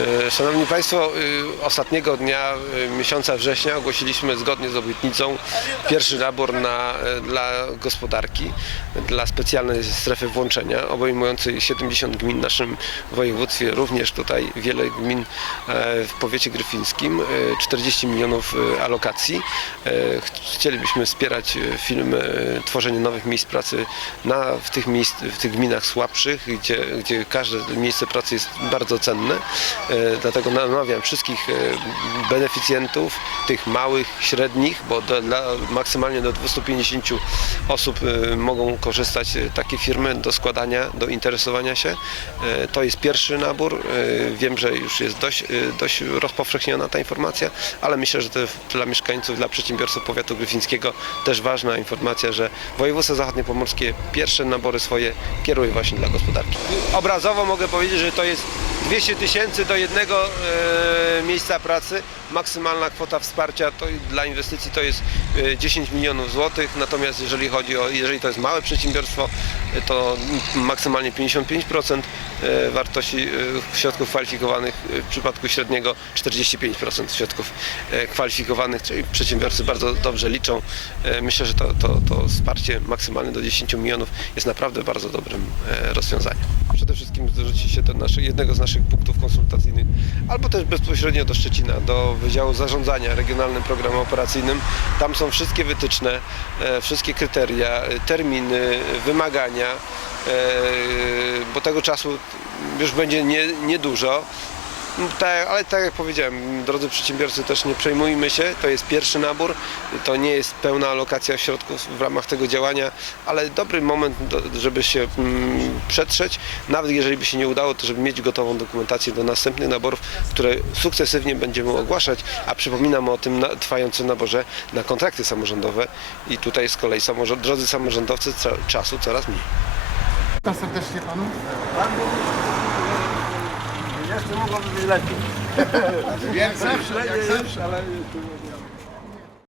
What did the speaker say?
E, Szanowni Państwo, y, ostatniego dnia y, miesiąca września ogłosiliśmy zgodnie z obietnicą pierwszy nabór na, e, dla gospodarki, dla specjalnej strefy włączenia, obejmującej 70 gmin w naszym województwie, również tutaj wiele gmin e, w powiecie gryfińskim, e, 40 milionów alokacji. Ch- Chcielibyśmy wspierać film, tworzenie nowych miejsc pracy na, w, tych miejsc, w tych gminach słabszych, gdzie, gdzie każde miejsce pracy jest bardzo cenne. E, Dlatego namawiam wszystkich e, beneficjentów, tych małych, średnich, bo do, dla, maksymalnie do 250 osób e, mogą korzystać takie firmy do składania, do interesowania się. To jest pierwszy nabór. Wiem, że już jest dość, dość rozpowszechniona ta informacja, ale myślę, że to dla mieszkańców, dla przedsiębiorców powiatu gryfińskiego też ważna informacja, że województwo zachodniopomorskie pierwsze nabory swoje kieruje właśnie dla gospodarki. Obrazowo mogę powiedzieć, że to jest 200 tysięcy do jednego e, miejsca pracy. Maksymalna kwota wsparcia to dla inwestycji to jest e, 10 milionów złotych, natomiast jeżeli chodzi o, jeżeli to jest małe przedsiębiorstwo, e, to maksymalnie 55% e, wartości e, środków kwalifikowanych, e, w przypadku średniego 45% środków e, kwalifikowanych, czyli przedsiębiorcy bardzo dobrze liczą. E, Myślę, że to, to, to wsparcie maksymalne do 10 milionów jest naprawdę bardzo dobrym e, rozwiązaniem. Przede wszystkim zwrócić się do jednego z naszych punktów konsultacyjnych, albo też bezpośrednio do Szczecina, do Wydziału Zarządzania Regionalnym Programem Operacyjnym. Tam są wszystkie wytyczne, e, wszystkie kryteria, e, terminy, wymagania, e, bo tego czasu już będzie nie- niedużo. Tak, ale tak jak powiedziałem, drodzy przedsiębiorcy, też nie przejmujmy się. To jest pierwszy nabór, to nie jest pełna alokacja środków w ramach tego działania, ale dobry moment, żeby się mm, przetrzeć. Nawet jeżeli by się nie udało, to żeby mieć gotową dokumentację do następnych naborów, które sukcesywnie będziemy ogłaszać. A przypominam o tym trwającym naborze na kontrakty samorządowe i tutaj z kolei samorząd, drodzy samorządowcy czasu coraz mniej. Witam serdecznie panu. Jeszcze mogłoby być lepiej. Jak zawsze, jak zawsze, ale